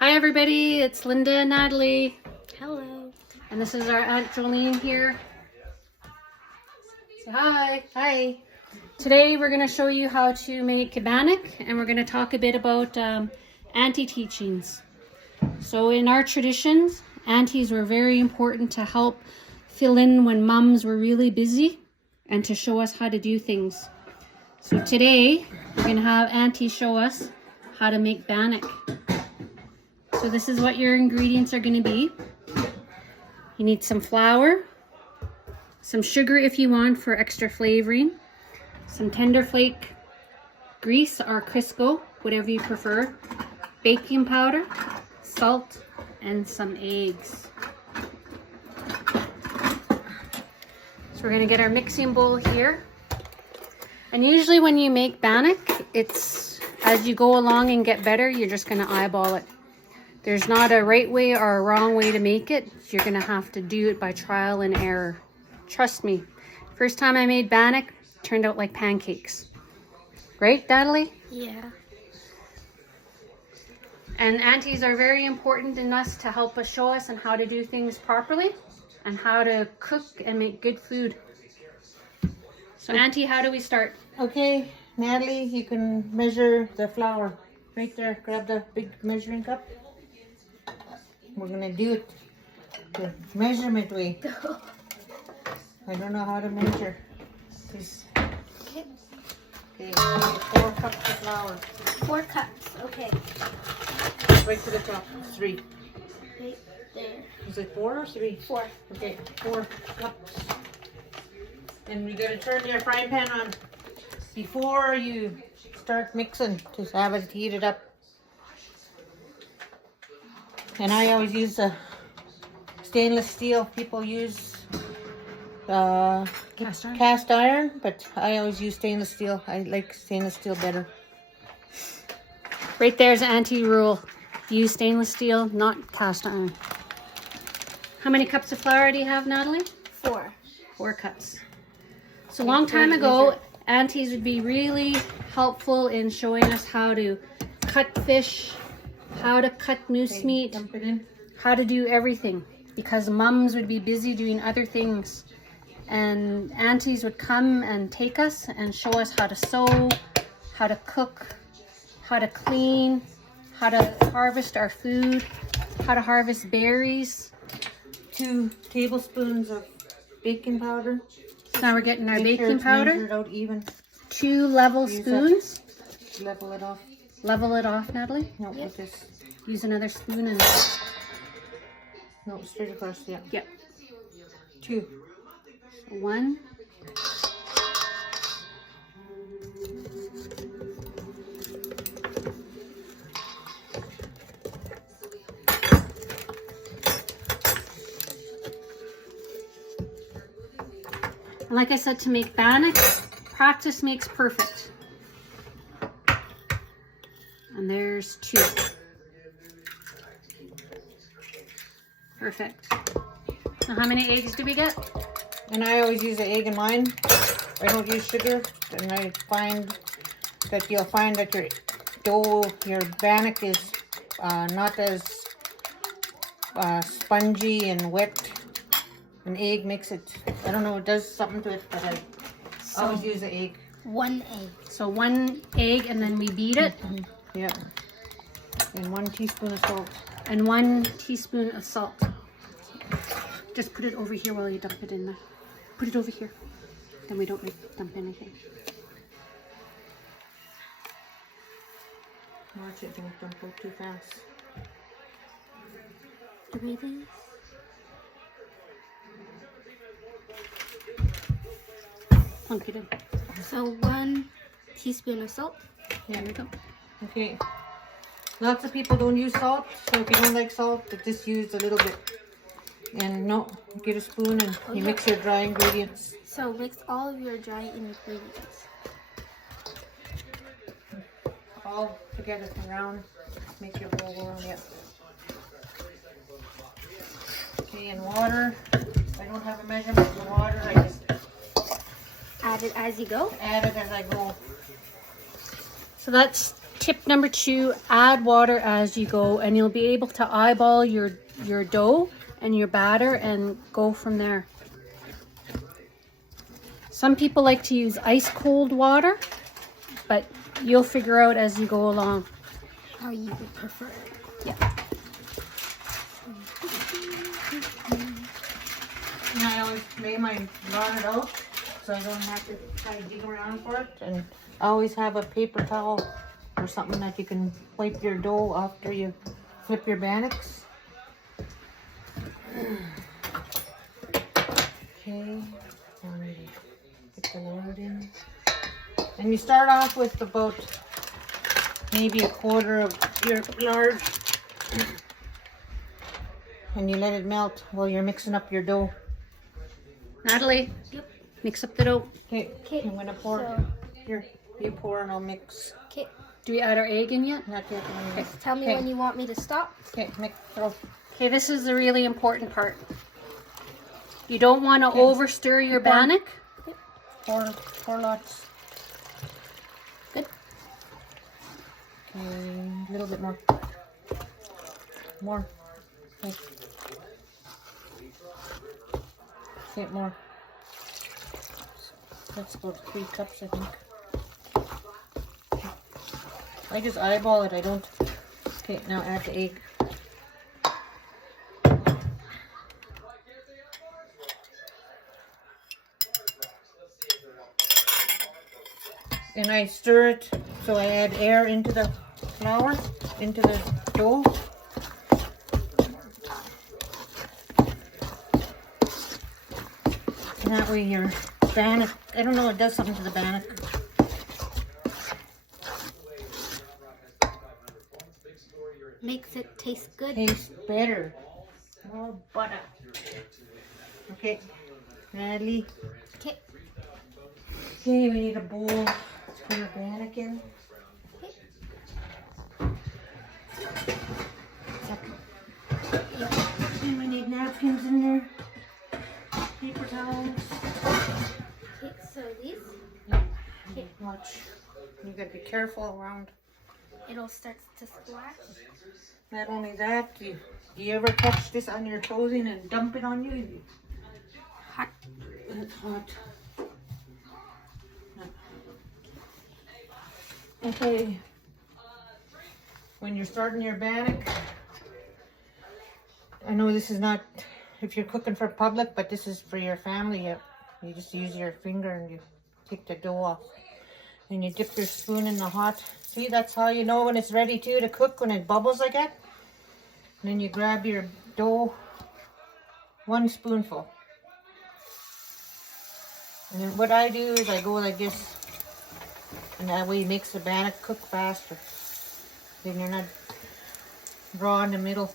Hi everybody, it's Linda and Natalie. Hello. And this is our Aunt Jolene here. Say hi. Hi. Today we're going to show you how to make bannock, and we're going to talk a bit about auntie teachings. So in our traditions, aunties were very important to help fill in when mums were really busy and to show us how to do things. So today we're going to have auntie show us how to make bannock. So this is what your ingredients are going to be. You need some flour, some sugar if you want for extra flavoring, some tender flake grease or Crisco, whatever you prefer, baking powder, salt, and some eggs. So we're going to get our mixing bowl here. And usually when you make bannock, it's as you go along and get better, you're just going to eyeball it. There's not a right way or a wrong way to make it. You're going to have to do it by trial and error. Trust me. First time I made bannock, turned out like pancakes. Right, Natalie? Yeah. And aunties are very important in us to help us show us on how to do things properly and how to cook and make good food. So auntie, how do we start? Okay, Natalie, you can measure the flour. Right there, grab the big measuring cup. We're gonna do it the measurement way. I don't know how to measure this. Okay. Okay, 4 cups of flour. 4 cups, okay. Right to the top. 3. Right there. Is it 4 or 3? 4. Okay, 4 cups. And we gotta turn your frying pan on before you start mixing to have it heated up. And I always use a stainless steel. People use cast iron, but I always use stainless steel. I like stainless steel better. Right there's auntie rule. Use stainless steel, not cast iron. How many cups of flour do you have, Natalie? 4. 4 cups. So a long time ago, aunties would be really helpful in showing us how to cut fish, how to cut moose meat, Dump it in. how to do everything, because mums would be busy doing other things. And aunties would come and take us and show us how to sew, how to cook, how to clean, how to harvest our food, how to harvest berries. 2 tablespoons of baking powder. Now we're getting our Make sure baking it's powder. measured out even. 2 level Use spoons. Level it off. Level it off, Natalie. No, with this. Use another spoon and No, straight across. Yeah. yep. 2. 1. And like I said, to make bannock, practice makes perfect. And there's 2. Perfect. Now how many eggs do we get? And I always use an egg in mine. I don't use sugar. And I find that you'll find that your dough, your bannock is not as spongy and wet. An egg makes it, I don't know, it does something to it, but I always use an egg. 1 egg. So 1 egg, and then we beat it. Yeah. And 1 teaspoon of salt. And 1 teaspoon of salt. Just put it over here while you dump it in there. Put it over here. Then we don't dump anything. Watch it, don't dump out too fast. 3 things. Plunk it in. So 1 teaspoon of salt. There we go. Okay. Lots of people don't use salt, so if you don't like salt, just use a little bit. And no, get a spoon and you mix your dry ingredients. So mix all of your dry ingredients. All together around. Make your bowl warm. Yeah. Okay, and water. I don't have a measurement for water. I just Add it as you go. add it as I go. So that's Tip number 2, add water as you go, and you'll be able to eyeball your dough and your batter and go from there. Some people like to use ice cold water, but you'll figure out as you go along. How you would prefer. Yeah. And I always lay my garnet out so I don't have to try to dig around for it. And I always have a paper towel or something that you can wipe your dough after you flip your bannocks. Okay, put the lard in. And you start off with about maybe a quarter of your lard. And you let it melt while you're mixing up your dough. Natalie, Yep. mix up the dough. Okay, I'm gonna pour. So- Here, you pour and I'll mix. Okay. Do we add our egg in yet? Not yet. Okay. Tell me Okay. when you want me to stop. Okay, mix. Throw. Okay, this is the really important part. You don't want to Okay. overstir your bannock. Pour lots. Good. Okay, a little bit more. More. Okay. Okay, more. That's about 3 cups, I think. I just eyeball it, I don't. Okay, now add the egg. And I stir it, so I add air into the flour, into the dough. And that way your bannock, I don't know, it does something to the bannock. Makes it taste good. Tastes better. More butter. Okay, Natalie. Okay. Okay, we need a bowl to put our bannock in. And we need napkins in there. Paper towels. Okay, so these, Okay, watch. You gotta be careful around. it'll start to splash. Not only that, do you ever catch this on your clothing and dump it on you? Hot. It's hot. Okay. When you're starting your bannock, I know this is not if you're cooking for public, but this is for your family. You just use your finger and you take the dough off. And you dip your spoon in the hot. See, that's how you know when it's ready to cook, when it bubbles like that. And then you grab your dough, 1 spoonful. And then what I do is I go like this. And that way it makes the bannock cook faster. Then you're not raw in the middle.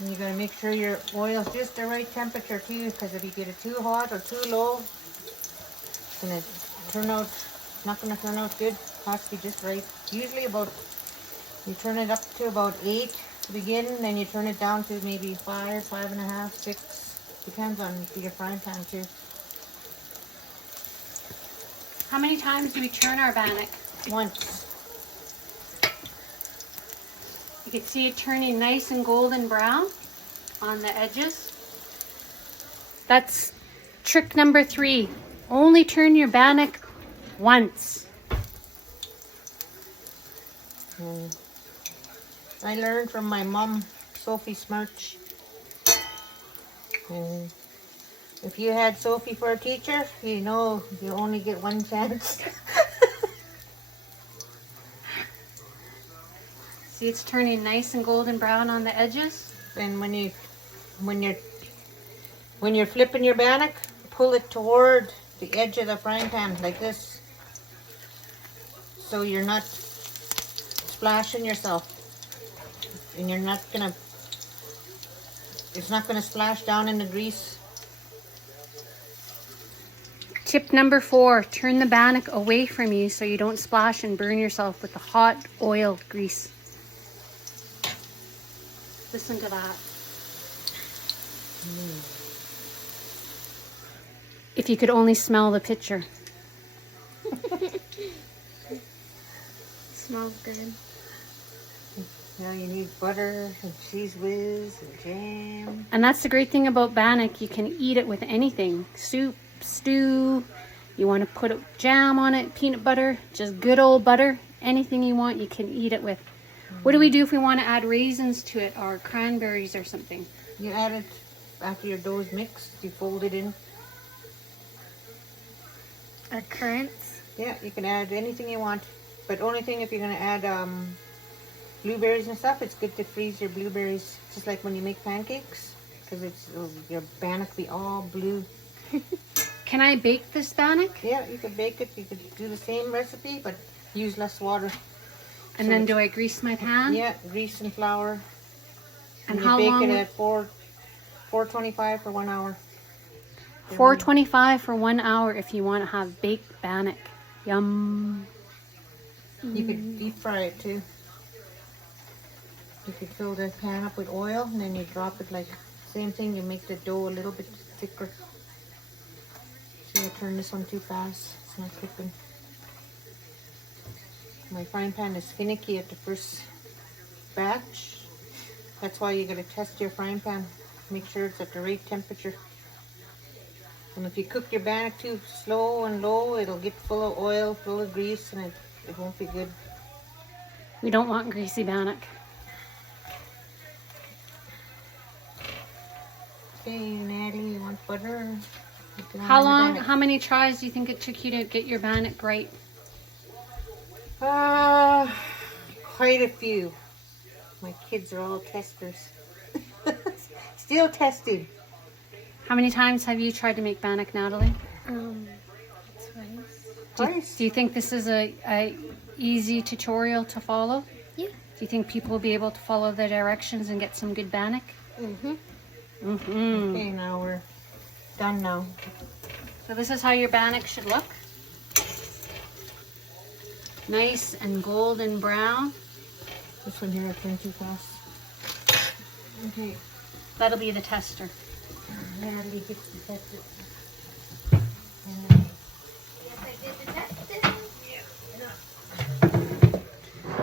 And you gotta make sure your oil's just the right temperature too, because if you get it too hot or too low, it's gonna turn out, not gonna turn out good. It has to be just right. Usually about, you turn it up to about 8 to begin, then you turn it down to maybe 5, 5.5, 6. Depends on your frying pan too. How many times do we turn our bannock? Once. You can see it turning nice and golden brown on the edges. That's trick number 3. Only turn your bannock once. I learned from my mom, Sophie Smarch. And if you had Sophie for a teacher, you know you only get 1 chance. See, it's turning nice and golden brown on the edges. And when you're flipping your bannock, pull it toward the edge of the frying pan like this, so you're not splashing yourself, and you're not gonna. It's not gonna splash down in the grease. Tip number 4, turn the bannock away from you so you don't splash and burn yourself with the hot oil grease. Listen to that. If you could only smell the picture. Smells good. Now you need butter and cheese whiz and jam. And that's the great thing about bannock. You can eat it with anything. Soup, stew. You want to put jam on it, peanut butter, just good old butter. Anything you want, you can eat it with. What do we do if we want to add raisins to it or cranberries or something? You add it after your dough is mixed. You fold it in. Or currants. Yeah, you can add anything you want. But only thing, if you're going to add blueberries and stuff, it's good to freeze your blueberries just like when you make pancakes, because your bannock be all blue. Can I bake this bannock? Yeah, you could bake it. You could do the same recipe, but use less water. And So then do I grease my pan? Yeah, grease and flour. And you how bake long? it at 425 for 1 hour. 425 for 1 hour if you want to have baked bannock. Yum. You could deep fry it too. You could fill the pan up with oil and then you drop it like same thing. You make the dough a little bit thicker. See, I turned this one too fast. It's not cooking. My frying pan is finicky at the first batch. That's why you gotta test your frying pan. Make sure it's at the right temperature. And if you cook your bannock too slow and low, it'll get full of oil, full of grease, and it won't be good. We don't want greasy bannock. Okay, Natalie, you want butter? How many tries do you think it took you to get your bannock right? Quite a few. My kids are all testers. Still testing. How many times have you tried to make bannock, Natalie? Twice. Do you think this is a easy tutorial to follow? Yeah. Do you think people will be able to follow the directions and get some good bannock? Mm-hmm. Mm-hmm. Okay, now we're done now. So this is how your bannock should look. Nice and golden brown. This one here I turned too fast. Okay. That'll be the tester. Natalie gets the tester.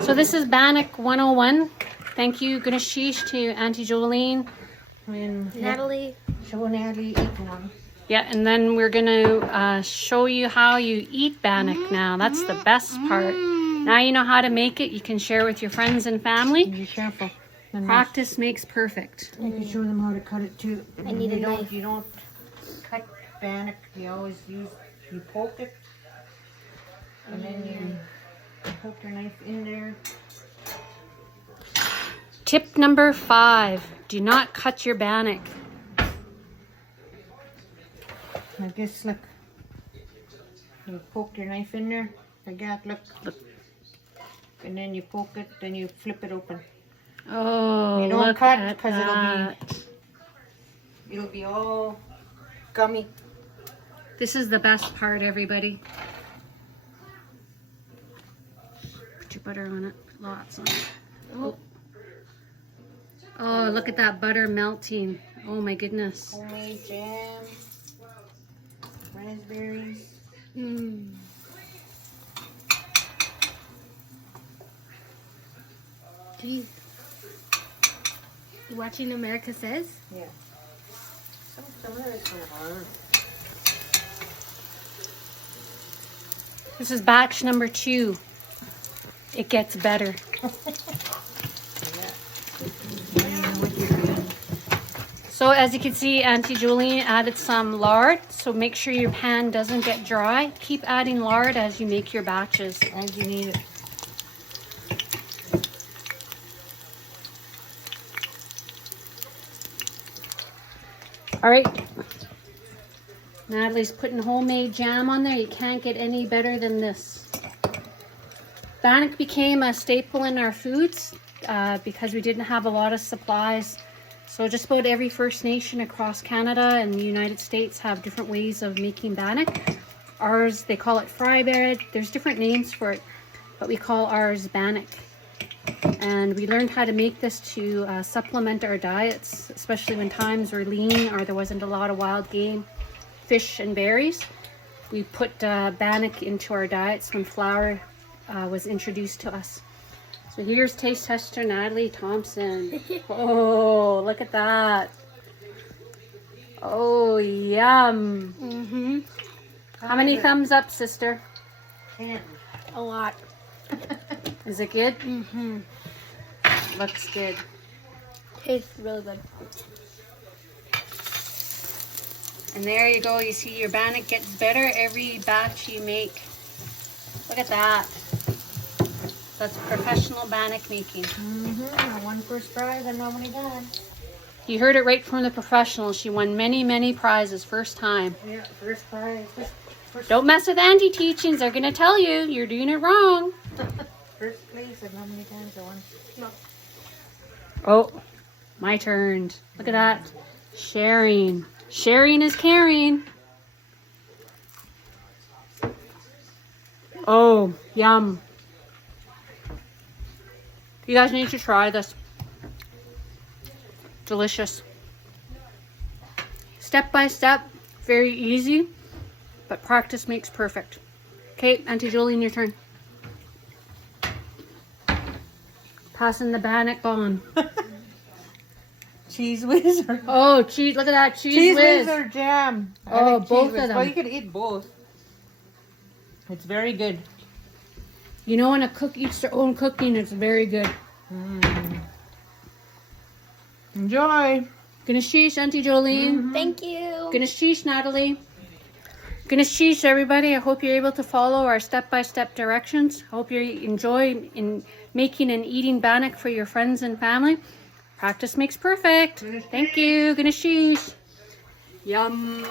So this is Bannock 101. Thank you, Ganashish, to Auntie Jolene. And Natalie. show Natalie eating one. Yeah, and then we're going to show you how you eat bannock now. That's the best part. Now you know how to make it. You can share with your friends and family. Be careful. And Practice makes perfect. I can show them how to cut it too. I need a knife. You don't cut bannock. You always you poke it. And then you poke your knife in there. Tip number 5. Do not cut your bannock. Like this, look. You poke your knife in there. Like that, look. And then you poke it, then you flip it open. Oh, You don't look cut at because that. it'll be all gummy. This is the best part, everybody. Put your butter on it. Lots on it. Oh. Oh, look at that butter melting. Oh my goodness. Homemade jam, raspberries. Mm. Jeez. You watching America Says? Yeah. Some of it's kind of hard. This is batch number 2. It gets better. So as you can see, Auntie Jolene added some lard. So make sure your pan doesn't get dry. Keep adding lard as you make your batches. As you need it. All right. Natalie's putting homemade jam on there. You can't get any better than this. Bannock became a staple in our foods because we didn't have a lot of supplies. So just about every First Nation across Canada and the United States have different ways of making bannock. Ours, they call it fry bread. There's different names for it, but we call ours bannock. And we learned how to make this to supplement our diets, especially when times were lean or there wasn't a lot of wild game. fish and berries. We put bannock into our diets when flour was introduced to us. So here's taste tester Natalie Thompson. Oh, look at that. Oh, yum. Mm-hmm. How many thumbs up, sister? 10. A lot. Is it good? Mm-hmm. Looks good. Tastes really good. And there you go. You see your bannock gets better every batch you make. Look at that. That's professional bannock making. Mm-hmm. One first prize I'm normally done. You heard it right from the professional. She won many, many prizes first time. Yeah, first prize. Don't mess with Auntie teachings. They're going to tell you you're doing it wrong. First place and how many times I won? No. Oh, my turn. Look at that. Sharing. Sharing is caring. Oh, yum. You guys need to try this. Delicious. Step by step, very easy, but practice makes perfect. Okay, Auntie Jolene, your turn. Passing the bannock on. Cheese whiz or Oh, cheese! Look at that cheese whiz. or jam. I Oh, like cheese both whiz. of them. Well, you could eat both. It's very good. You know, when a cook eats their own cooking, it's very good. Mm. Enjoy. Gonna sheesh, Auntie Jolene. Thank you. Gonna sheesh, Natalie. Gonna sheesh, everybody. I hope you're able to follow our step-by-step directions. I hope you enjoy in making and eating bannock for your friends and family. Practice makes perfect. Thank you. Gonna sheesh. Yum.